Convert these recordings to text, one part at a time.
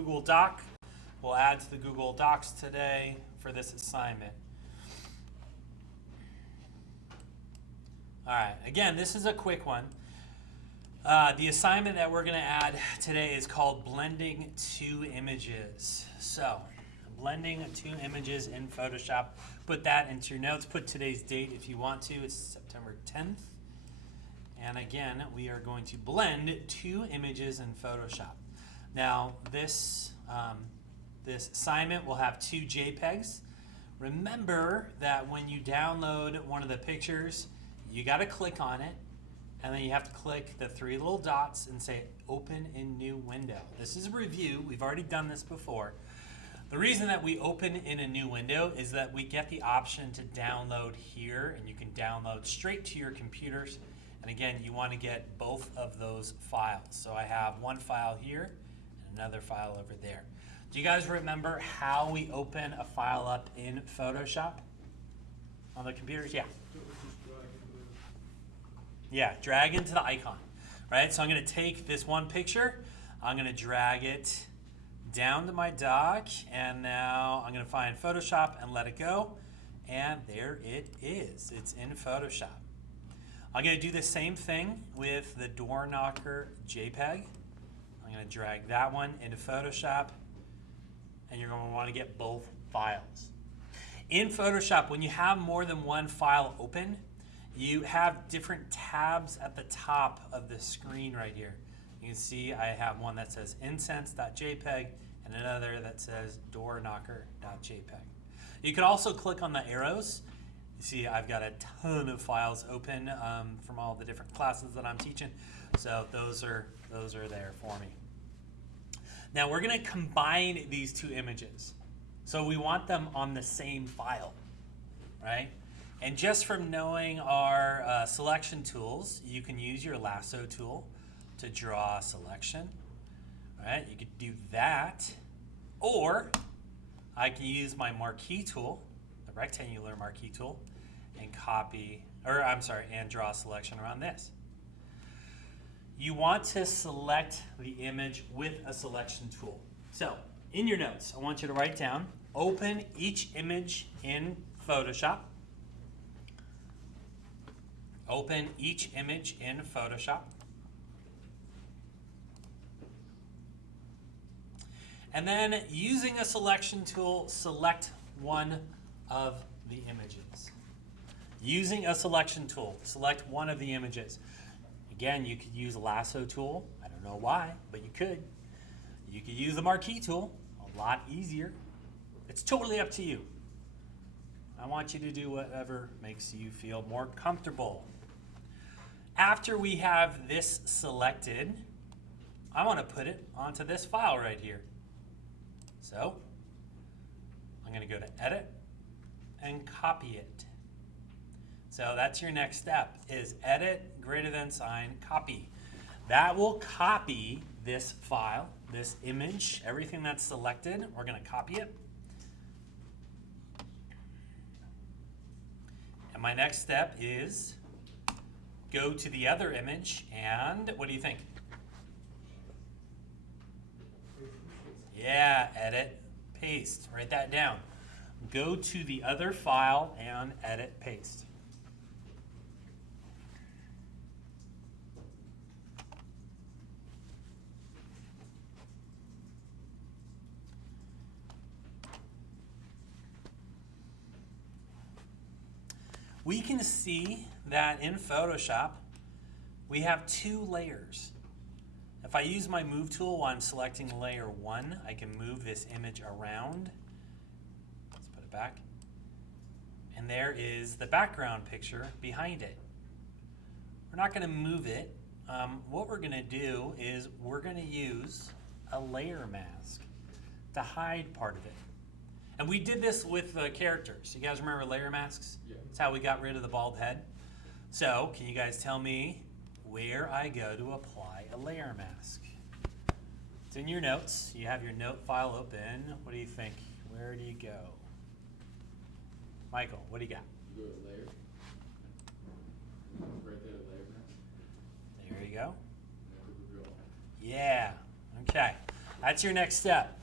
Google Doc. We'll add to the Google Docs today for this assignment. All right, again, this is a quick one. The assignment that we're going to add today is called blending two images. So, blending two images in Photoshop. Put that into your notes. Put today's date if you want to. It's September 10th. And again, we are going to blend two images in Photoshop. Now, this assignment will have two JPEGs. Remember that when you download one of the pictures, you got to click on it, and then you have to click the three little dots and say open in new window. This is a review. We've already done this before. The reason that we open in a new window is that we get the option to download here, and you can download straight to your computers. And again, you want to get both of those files. So I have one file here and another file over there. Do you guys remember how we open a file up in Photoshop on the computers? Yeah. Yeah, drag into the icon, right? So I'm going to take this one picture, I'm going to drag it down to my dock, and now I'm going to find Photoshop and let it go, and there it is. It's in Photoshop. I'm going to do the same thing with the door knocker JPEG. I'm going to drag that one into Photoshop, and you're going to want to get both files. In Photoshop, when you have more than one file open, you have different tabs at the top of the screen right here. You can see I have one that says incense.jpg and another that says doorknocker.jpg. You can also click on the arrows. You see I've got a ton of files open from all the different classes that I'm teaching. So those are there for me. Now we're going to combine these two images. So we want them on the same file, right? And just from knowing our selection tools, you can use your lasso tool to draw a selection. Right? You could do that. Or I can use my marquee tool, the rectangular marquee tool, and and draw a selection around this. You want to select the image with a selection tool. So, in your notes, I want you to write down, open each image in Photoshop. Open each image in Photoshop. And then, using a selection tool, select one of the images. Using a selection tool, select one of the images. Again, you could use a lasso tool. I don't know why, but you could. You could use the marquee tool, a lot easier. It's totally up to you. I want you to do whatever makes you feel more comfortable. After we have this selected, I want to put it onto this file right here. So, I'm going to go to Edit and copy it. So that's your next step, is Edit, greater than sign, copy. That will copy this file, this image, everything that's selected. We're going to copy it. And my next step is go to the other image, and what do you think? Yeah, edit, paste. Write that down. Go to the other file and edit, paste. We can see that in Photoshop, we have two layers. If I use my move tool while I'm selecting layer 1, I can move this image around. Let's put it back. And there is the background picture behind it. We're not going to move it. What we're going to do is we're going to use a layer mask to hide part of it. And we did this with the characters. You guys remember layer masks? Yeah. That's how we got rid of the bald head. So, can you guys tell me where I go to apply a layer mask? It's in your notes. You have your note file open. What do you think? Where do you go? Michael, what do you got? You go to layer. Right there, layer mask. There you go. And I put the drill on. Yeah. Okay. That's your next step.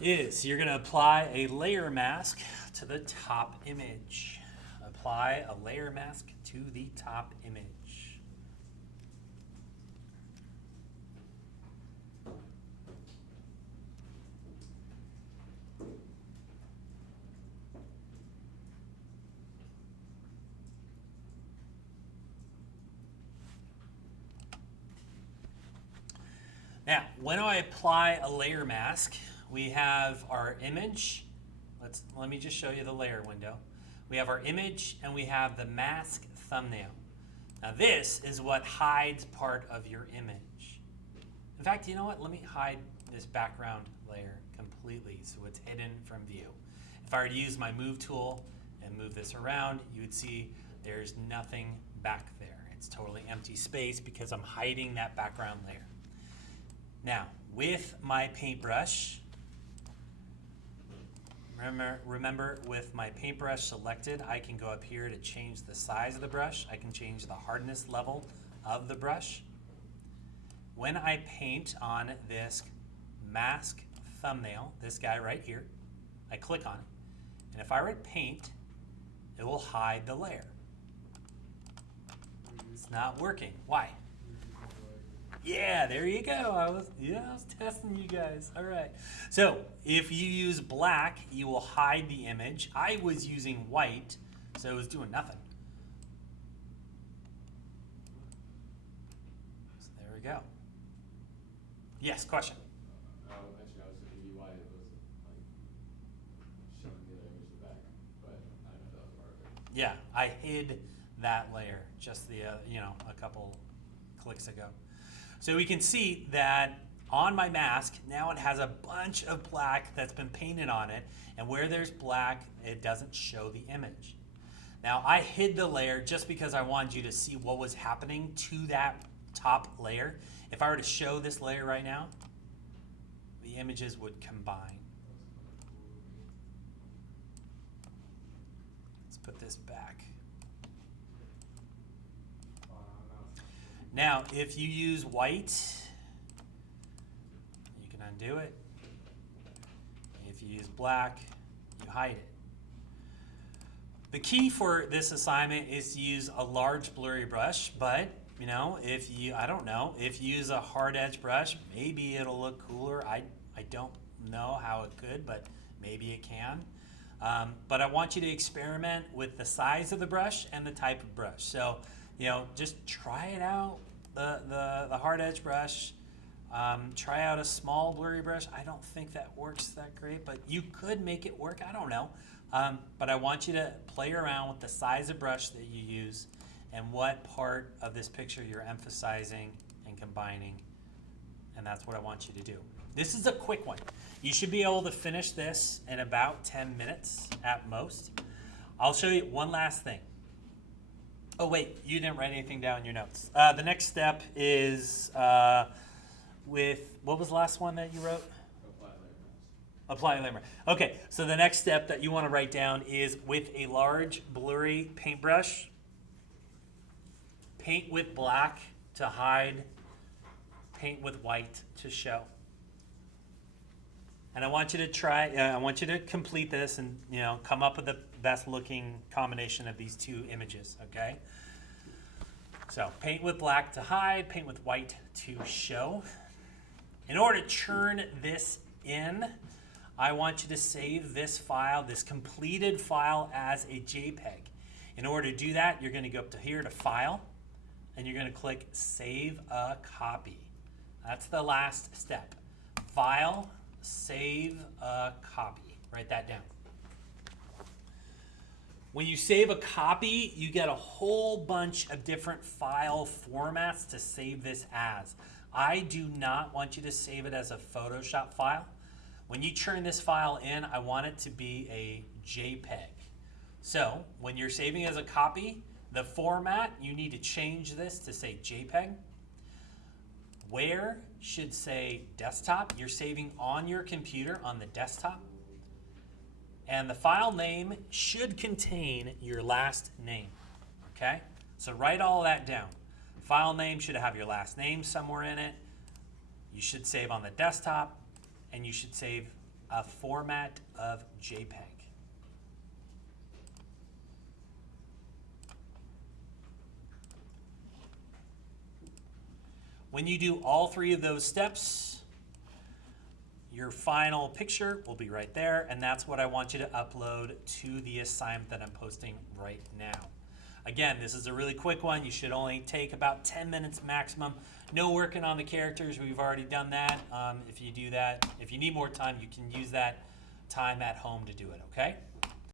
Is you're going to apply a layer mask to the top image. Apply a layer mask to the top image. Now, when I apply a layer mask, we have our image. Let me just show you the layer window. We have our image and we have the mask thumbnail. Now this is what hides part of your image. In fact, you know what? Let me hide this background layer completely so it's hidden from view. If I were to use my move tool and move this around, you would see there's nothing back there. It's totally empty space because I'm hiding that background layer. Now, with my paintbrush, remember with my paintbrush selected, I can go up here to change the size of the brush. I can change the hardness level of the brush. When I paint on this mask thumbnail, this guy right here, I click on it. And if I were to paint, it will hide the layer. It's not working. Why? Yeah, there you go. I was testing you guys. All right. So if you use black, you will hide the image. I was using white, so it was doing nothing. So there we go. Yes, question. Actually, I was thinking why it was like showing the other image in the back, but I don't know if that was part of it. Yeah, I hid that layer just a couple clicks ago. So we can see that on my mask, now it has a bunch of black that's been painted on it, and where there's black, it doesn't show the image. Now I hid the layer just because I wanted you to see what was happening to that top layer. If I were to show this layer right now, the images would combine. Let's put this back. Now, if you use white, you can undo it. If you use black, you hide it. The key for this assignment is to use a large blurry brush, but if you use a hard edge brush, maybe it'll look cooler. I don't know how it could, but maybe it can. But I want you to experiment with the size of the brush and the type of brush. So, just try it out, the hard edge brush. Try out a small blurry brush. I don't think that works that great, but you could make it work. I don't know. But I want you to play around with the size of brush that you use and what part of this picture you're emphasizing and combining. And that's what I want you to do. This is a quick one. You should be able to finish this in about 10 minutes at most. I'll show you one last thing. Oh, wait, you didn't write anything down in your notes. The next step is what was the last one that you wrote? Apply layer mask. Okay, so the next step that you want to write down is with a large blurry paintbrush, paint with black to hide, paint with white to show. And I want you to complete this and come up with the best looking combination of these two images, okay? So paint with black to hide, paint with white to show. In order to turn this in, I want you to save this file, this completed file, as a JPEG. In order to do that, you're going to go up to here to File, and you're going to click Save a Copy. That's the last step. File, Save a Copy. Write that down. When you save a copy, you get a whole bunch of different file formats to save this as. I do not want you to save it as a Photoshop file. When you turn this file in, I want it to be a JPEG. So when you're saving as a copy, the format, you need to change this to say JPEG. Where should say desktop. You're saving on your computer on the desktop. And the file name should contain your last name, okay? So write all that down. File name should have your last name somewhere in it. You should save on the desktop, and you should save a format of JPEG. When you do all three of those steps, your final picture will be right there, and that's what I want you to upload to the assignment that I'm posting right now. Again, this is a really quick one. You should only take about 10 minutes maximum. No working on the characters. We've already done that. If you do that, if you need more time, you can use that time at home to do it, okay?